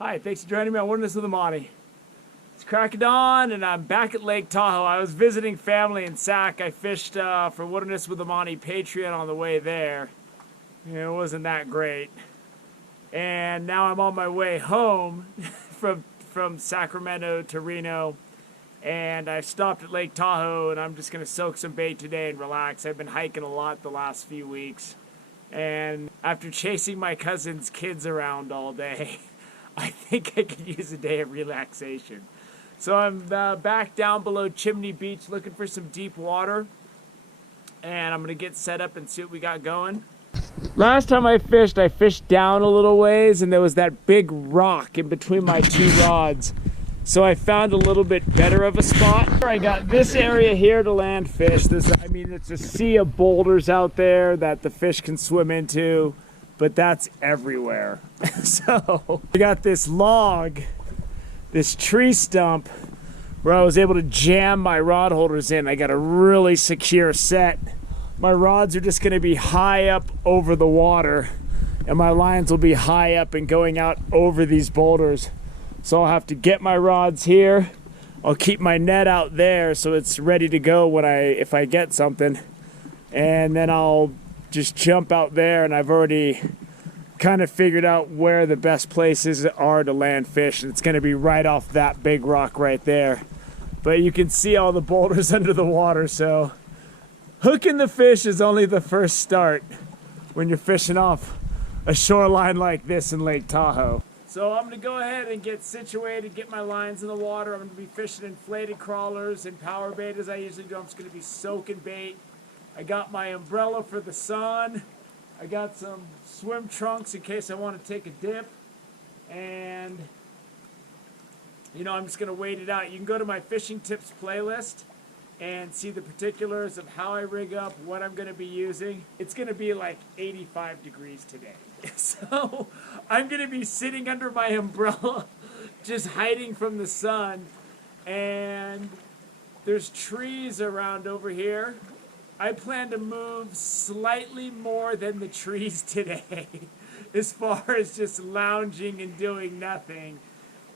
Hi, thanks for joining me on Wilderness with Amani. It's crack of dawn and I'm back at Lake Tahoe. I was visiting family in Sac. I fished for Wilderness with Amani Patreon on the way there. It wasn't that great. And now I'm on my way home from Sacramento to Reno. And I stopped at Lake Tahoe and I'm just going to soak some bait today and relax. I've been hiking a lot the last few weeks. And after chasing my cousin's kids around all day, I think I could use a day of relaxation. So I'm back down below Chimney Beach looking for some deep water. And I'm going to get set up and see what we got going. Last time I fished down a little ways and there was that big rock in between my two rods. So I found a little bit better of a spot. I got this area here to land fish. It's a sea of boulders out there that the fish can swim into, but that's everywhere. So I got this log, this tree stump, where I was able to jam my rod holders in. I got a really secure set. My rods are just gonna be high up over the water, and my lines will be high up and going out over these boulders. So I'll have to get my rods here. I'll keep my net out there so it's ready to go if I get something. And then I'll just jump out there, and I've already kind of figured out where the best places are to land fish. It's gonna be right off that big rock right there. But you can see all the boulders under the water, so hooking the fish is only the first start when you're fishing off a shoreline like this in Lake Tahoe. So I'm gonna go ahead and get situated, get my lines in the water. I'm gonna be fishing inflated crawlers and power bait as I usually do. I'm just gonna be soaking bait. I got my umbrella for the sun. I got some swim trunks in case I want to take a dip. And I'm just gonna wait it out. You can go to my fishing tips playlist and see the particulars of how I rig up, what I'm gonna be using. It's gonna be like 85 degrees today. So I'm gonna be sitting under my umbrella, just hiding from the sun. And there's trees around over here. I plan to move slightly more than the trees today, as far as just lounging and doing nothing.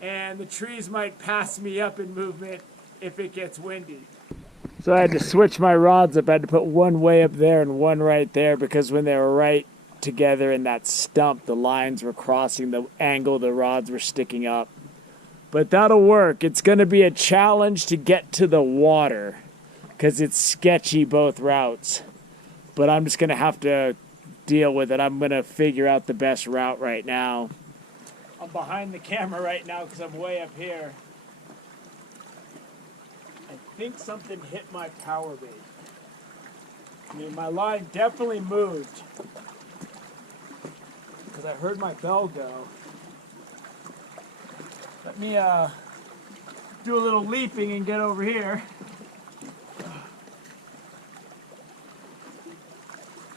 And the trees might pass me up in movement if it gets windy. So I had to switch my rods up. I had to put one way up there and one right there, because when they were right together in that stump, the lines were crossing the angle the rods were sticking up. But that'll work. It's going to be a challenge to get to the water because it's sketchy both routes. But I'm just going to have to deal with it. I'm going to figure out the best route right now. I'm behind the camera right now because I'm way up here. I think something hit my power bait. My line definitely moved because I heard my bell go. Let me do a little leaping and get over here.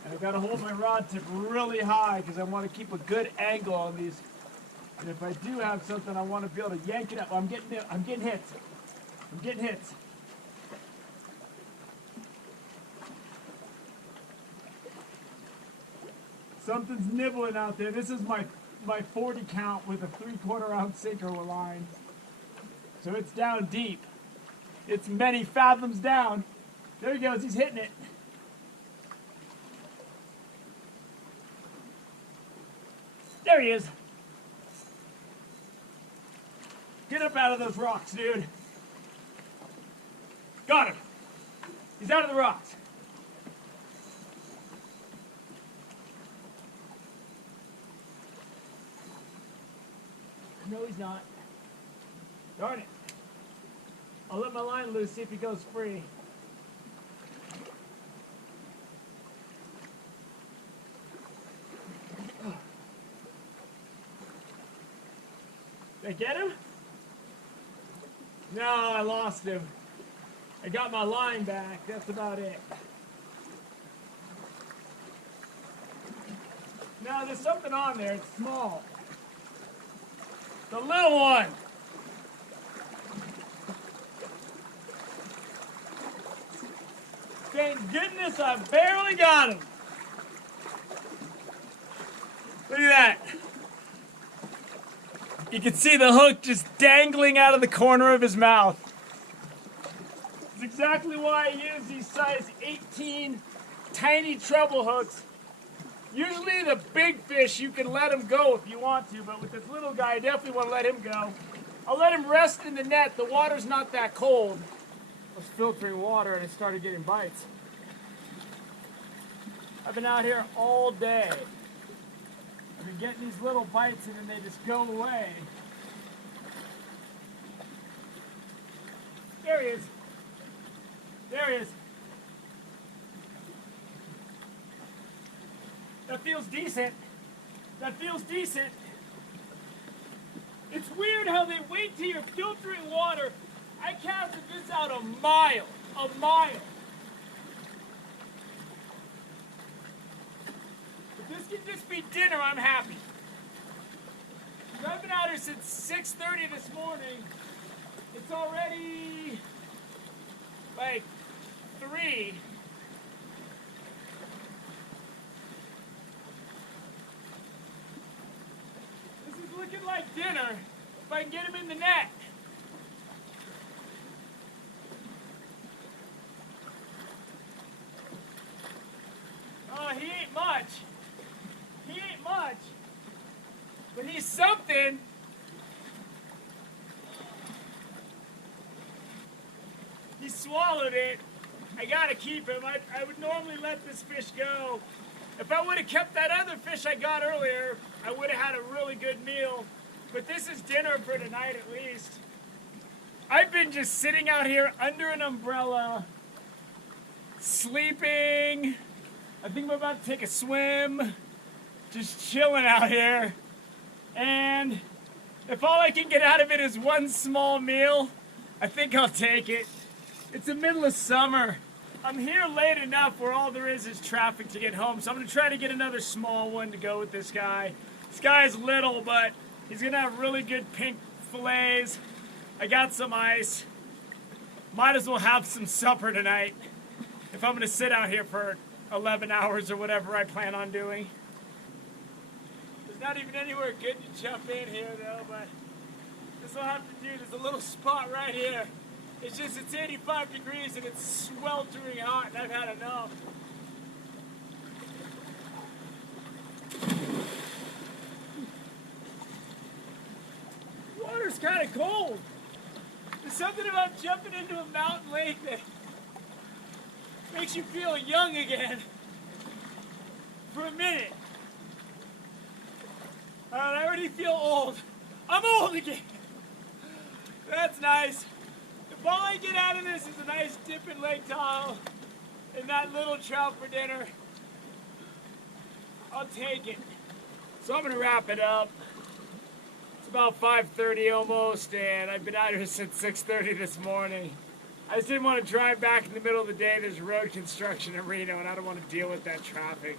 And I gotta hold my rod tip really high because I want to keep a good angle on these. And if I do have something, I want to be able to yank it up. I'm getting hits. I'm getting hits. Something's nibbling out there. This is my 40 count with a 3/4 ounce sinker line. So it's down deep. It's many fathoms down. There he goes. He's hitting it. There he is. Get up out of those rocks, dude. Got him. He's out of the rocks. No, he's not. Darn it. I'll let my line loose, see if he goes free. Did I get him? No, I lost him. I got my line back. That's about it. No, there's something on there. It's small. The little one. Thank goodness I barely got him. Look at that. You can see the hook just dangling out of the corner of his mouth. It's exactly why I use these size 18 tiny treble hooks. Usually the big fish, you can let him go if you want to, but with this little guy, I definitely want to let him go. I'll let him rest in the net. The water's not that cold. I was filtering water and I started getting bites. I've been out here all day. I've been getting these little bites and then they just go away. There he is. There he is. That feels decent. That feels decent. It's weird how they wait till you're filtering water. I casted this out a mile. A mile. If this can just be dinner, I'm happy. I've been out here since 6:30 this morning. It's already like 3. This is looking like dinner if I can get him in the net. Oh, he ain't much. He ain't much. But he's something. He swallowed it. I gotta keep him. I would normally let this fish go. If I would have kept that other fish I got earlier, I would have had a really good meal. But this is dinner for tonight at least. I've been just sitting out here under an umbrella, sleeping. I think I'm about to take a swim. Just chilling out here. And if all I can get out of it is one small meal, I think I'll take it. It's the middle of summer. I'm here late enough where all there is traffic to get home, so I'm gonna try to get another small one to go with this guy. This guy's little, but he's gonna have really good pink fillets. I got some ice. Might as well have some supper tonight if I'm gonna sit out here for 11 hours or whatever I plan on doing. There's not even anywhere good to jump in here though, but this will have to do. There's a little spot right here. It's 85 degrees and it's sweltering hot and I've had enough. Water's kind of cold. There's something about jumping into a mountain lake that makes you feel young again for a minute. I already feel old. I'm old again. That's nice. If all I get out of this is a nice dip in Lake Tahoe and that little trout for dinner, I'll take it. So I'm gonna wrap it up. It's about 5:30 almost, and I've been out here since 6:30 this morning. I just didn't want to drive back in the middle of the day. There's road construction in Reno, and I don't want to deal with that traffic.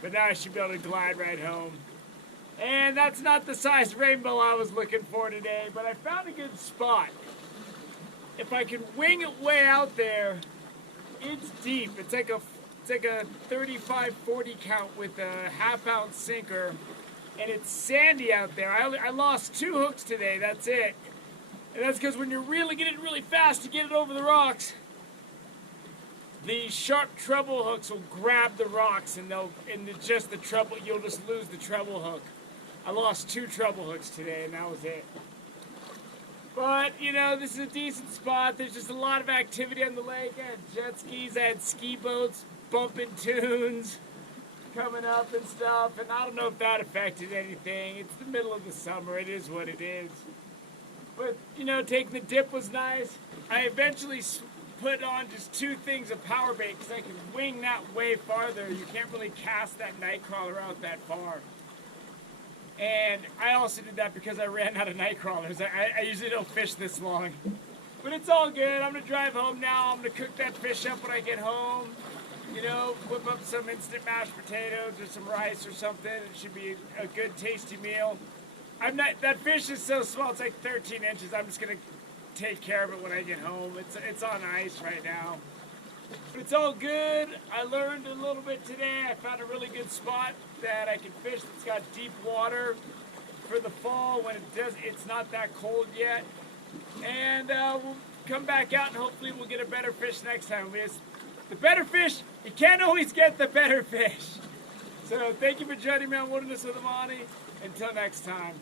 But now I should be able to glide right home. And that's not the size rainbow I was looking for today, but I found a good spot. If I can wing it way out there, it's deep. It's like a 35-40 count with a half-ounce sinker, and it's sandy out there. I lost 2 hooks today, that's it. And that's because when you're reeling it really fast to get it over the rocks, the sharp treble hooks will grab the rocks and you'll just lose the treble hook. I lost 2 treble hooks today and that was it. But, you know, this is a decent spot. There's just a lot of activity on the lake. I had jet skis, I had ski boats, bumping tunes coming up and stuff. And I don't know if that affected anything. It's the middle of the summer. It is what it is. But, you know, taking the dip was nice. I eventually put on just 2 things of power bait because I can wing that way farther. You can't really cast that night crawler out that far. And I also did that because I ran out of night crawlers. I usually don't fish this long. But it's all good. I'm going to drive home now. I'm going to cook that fish up when I get home. You know, whip up some instant mashed potatoes or some rice or something. It should be a good, tasty meal. That fish is so small, it's like 13 inches. I'm just going to take care of it when I get home. It's on ice right now. But it's all good. I learned a little bit today. I found a really good spot that I can fish that's got deep water. for the fall when it's not that cold yet. And we'll come back out and hopefully we'll get a better fish next time. The better fish, you can't always get the better fish. So thank you for joining me on Wilderness with Amani. Until next time.